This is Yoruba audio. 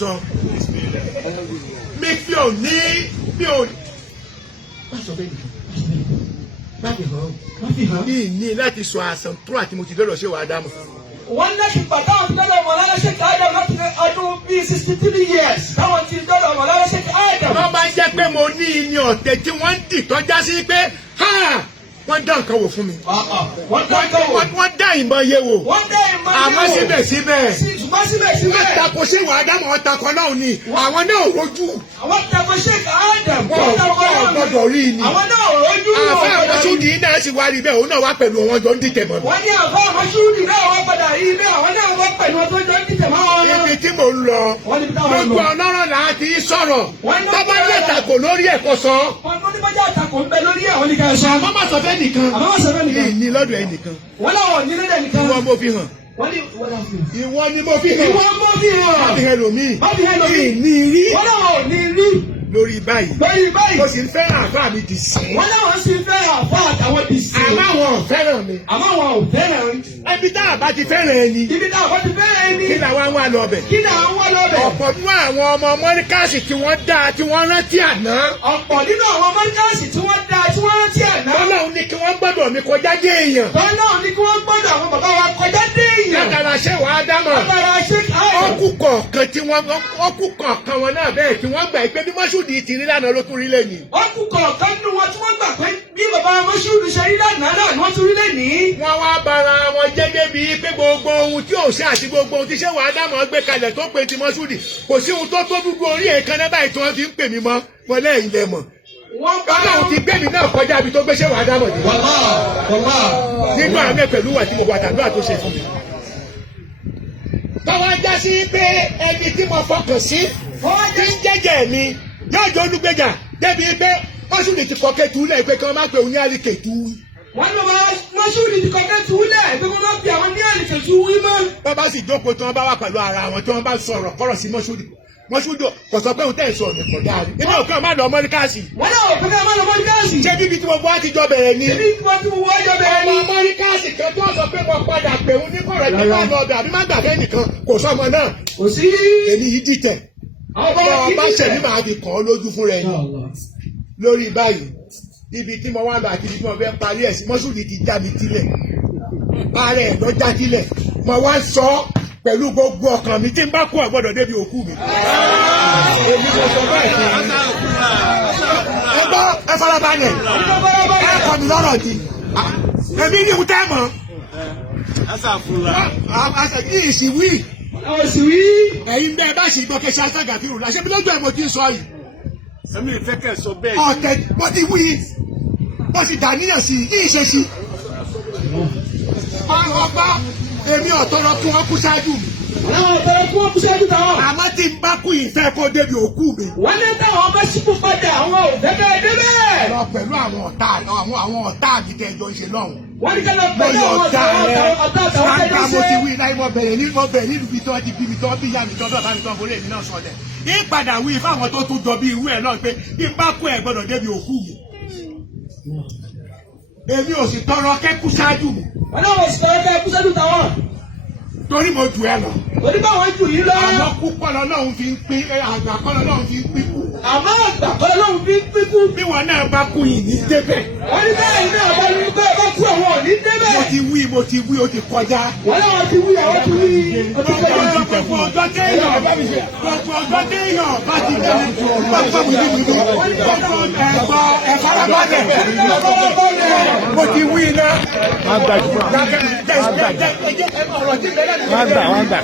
sọ mi fi ò ní mi ò má sọ bẹ́ẹ̀ nìkan ní ní láti sọ àṣàn tó àti mo ti lọ́dọ̀ ṣé wàá dámọ̀. wọ́n ní kí bàtà àwọn ti dọ́dọ̀ Mọ̀lára Sheikh Adam láti ọdún bíi 63 years táwọn ti dọ́dọ̀ Mọ̀lára Sheikh Adam. wọ́n bá jẹ́ pé mo ní ní ọ̀tẹ̀ tí wọ́n ń dì tọ́já sí pé wọ́n dá nǹkan wò fún mi. wọ́n dá ìmọ̀ yẹ wò. àmọ́ síbẹ̀síbẹ̀. ṣùgbọ́n síbẹ̀síbẹ̀. wọ́n tako ṣé wàá dámọ̀ ọ́ takọ náà ni àwọn náà rojú. àwọn tako Sheikh Adam. wọ́n gbọ́dọ̀ rí ni. àwọn náà rojú. àfa àmọ́sùdì náà sì wá rí bẹ́ẹ̀ òun náà wá pẹ̀lú wọn jọ ń dìtẹ̀ mọ́. wọ́n ní àfa àmọ́sùdì náà wá padà rí bẹ́ẹ̀ àwọn náà wá pẹ̀lú wọn tó jọ ń dìtẹ̀ mọ́ wọn. ibi tí mo ń lọ gbogbo ọlọ́rọ̀ là á ti sọ̀rọ̀ tọ́ba yẹ tako lórí ẹ̀kọ́ sọ. wọ́n ní bọ́jà àtakò ń bẹ lórí àwọn ní ká sọ. àmọ́ má sọ fẹ́ nìkan. àmọ́ má sọ fẹ́ nìkan. ní lọ́dọ̀ ẹ nìkan. wọ́n láwọn ní lọ́dọ̀ nìkan. ìwọ mo fi hàn. wọ́n ní wọ́n náà fi hàn. ìwọ ni mo fi hàn. ìwọ mo fi hàn. má fi hàn lómi. má fi hàn lómi. ní rí. wọ́n láwọn ò ní rí. lórí báyìí. lórí báyìí. mo sì ń fẹ́ràn àfáà mi di sí. wọ́n láwọn sì ń fẹ́ràn àfáà àtàwọn di sí. àmọ́ àwọn ò fẹ́ràn mi. àmọ́ àwọn ò fẹ́ràn. ibi tá a bá ti fẹ́ràn ẹni. ibi tá a bá ti fẹ́ràn ẹni. kí làwọn wà lọ́bẹ̀. kí làwọn wà lọ́bẹ̀. ọ̀pọ̀ nínú àwọn ọmọ mọ́ríkàsì tí wọ́n dá tí wọ́n rántí àná. ọ̀pọ̀ nínú àwọn mọ́ríkàsì tí wọ́n dá tí wọ́n rántí àná. Ọlọ́run ní kí wọ́n gbọ́dọ̀ mi kọjá dé èèyàn. Ọlọ́run ní kí wọ́n gbọ́dọ̀ àwọn bàbá wa kọjá dé èèyàn. látara ṣé wàá dámọ̀. látara ṣé káyọ̀. ọkù kọ̀ọ̀kan tí wọ́n ọkù kọ̀ọ̀kan wọn náà bẹ́ẹ̀ tí wọ́n gbà pé bí Mọ́ṣúdì ti rí lánàá ló tún rí lẹ́nìí. ọkùn kọ̀ọ̀kan nínú wọn tí wọ́n gbà pé bí bàbá Mọ́ṣúdì ṣe rí lánàá náà ni wọ́n tún rí lẹ́nìí. wọ́n wá bara wọn jẹ́ débi pé gbogbo ohun tí ò ṣe àti gbogbo ohun tí ṣé wàá dámọ̀ gbé kalẹ̀ tó pe ti Mọ́ṣúdì kò sí ohun tó tó dúdú orí èèkan báyìí tí wọ́n fi ń pè mí mọ́ wọlé ilẹ̀ mọ̀. Ọlọ́run ti gbé mi náà kọjá ibi tó gbé ṣé wàá dámọ̀ dé. nínú àmì pẹ̀lú wà tí mo wà tàbí àtúnṣe fún mi. tọ́wọ́ já sí pé ẹni tí mo fọkàn sí tí ń jẹ́jẹ́ mi yóò jẹ́ olùgbèjà débi pé Mọ́ṣúdì ti kọ́ kẹ́tù lẹ̀ pé kí wọ́n má pe òun ní àríkètù. wọ́n ní bàbá Mọ́ṣúdì ti kọ́ kẹ́tù lẹ̀ pé kí wọ́n má pe àwọn ní àríkètù wí mọ́. wọ́n bá sì jókòó tí wọ́n bá wà pẹ̀lú ara wọn tí wọ́n bá sọ̀rọ̀ kọ́rọ̀ sí Mọ́ṣúdì kò sọ pé òun tẹ̀ sọ ọ̀nà kọ̀dá rí. inú òkè má lọ mọ́ríkàsì. wọ́n náà ò fẹ́ má lọ mọ́ríkàsì. ṣé bíbi tí gbogbo wa ti jọ bẹ̀rẹ̀ ni. ṣé bíbi tí gbogbo wa jọ bẹ̀rẹ̀ ni. ọmọ mọ́ríkàsì kan tó sọ pé mo padà pè òun ní kọ̀rọ̀ tí wọ́n lọ bẹ̀ àbí má gbàgbé nìkan kò sọmọ náà. kò sí. èmi yìí dìtẹ̀. ọba ṣẹ̀mí máa fi kàn án lójú fún rẹ̀ ni. lórí báyìí ibi tí mo wá lọ àti ibi tí mo fẹ́ parí ẹ̀ sí Mọ́ṣúdì ti já mi tilẹ̀. ara ẹ̀ lọ já tilẹ̀ mo wá sọ pẹ̀lú gbogbo ọkàn mi tí n bá kú ọ̀gbọ́dọ̀ débi òkú mi. èmi kò sọ báyìí fún mi. ẹ gbọ́ ẹ farabalẹ̀ ẹ kọ́ mi lọ́rọ̀ di. èmi ní ìwúntẹ́ mọ̀. yìí sì wí. ẹ̀yin bẹ́ẹ̀ bá sì gbọ́ kẹ́sì aṣáájú àti ìrùlá ṣé bí lójú ẹ̀ mo ti ń sọ yìí. èmi ìfẹ́ kẹ́ sọ bẹ́ẹ̀. ọ̀tẹ̀ mo ti wí mo sì dàníyàn sí i yìí ṣe sí. ọgbà èmi ọ̀tọ̀rọ̀ kí wọ́n kú ṣáájú mi. àwọn ọ̀tọ̀rọ̀ kí wọ́n kú ṣáájú táwọn. àmọ́ tí n bá kú ìfẹ́ kó débi òkú mi. wọ́n ní táwọn bá ṣíkú padà àwọn ò fẹ́ bẹ́ẹ̀ débẹ̀. lọ pẹ̀lú àwọn ọ̀tá mi tẹ́ ẹjọ́ ṣe lọ́hùn. wọ́n ní ká lọ pẹ̀lú àwọn ọ̀tá àtàwọn tẹ́lẹ̀ ṣe. mo ti wí láì mo bẹ̀rẹ̀ nílùú bí tọ́ ti bí mi tọ́ bí ìyá mi tọ́ bàbá mi tọ́ bolé mi náà sọlẹ̀. ìpadà wí fáwọn tó tún jọ bí irú ẹ̀ náà pé bí n bá kú ẹ̀ gbọ́dọ̀ débi òkú mi. èmi ò sì tọrọ kẹ́kú ṣáájú mi. wọ́n náà wọ́n sì tọrọ kẹ́kú ṣáájú táwọn. torí mo jù ẹ lọ. torí báwọn jù yín lọ. àmọ́ púpọ̀ lọ́lọ́run fi ń pín àgbà kọ́ lọ́lọ́run fi ń pín kú. àmọ́ àgbà kọ́ lọ́lọ́run fi ń pín kú. bí wọn náà bá kú yìí ní débẹ̀. wọ́n ní bẹ́ẹ̀ ní àbá ní bẹ́ẹ̀ bá kú àwọn ò ní débẹ̀. mo ti wí ó ti kọjá. wọ́n náà ti wí àwọn ti wí. gbogbo ọjọ́ téèyàn bá ti jẹ́ pápá mi nínú mi. ẹ̀fọ́ alábàdẹ̀ mo ti wí iná. wọ́n gbà.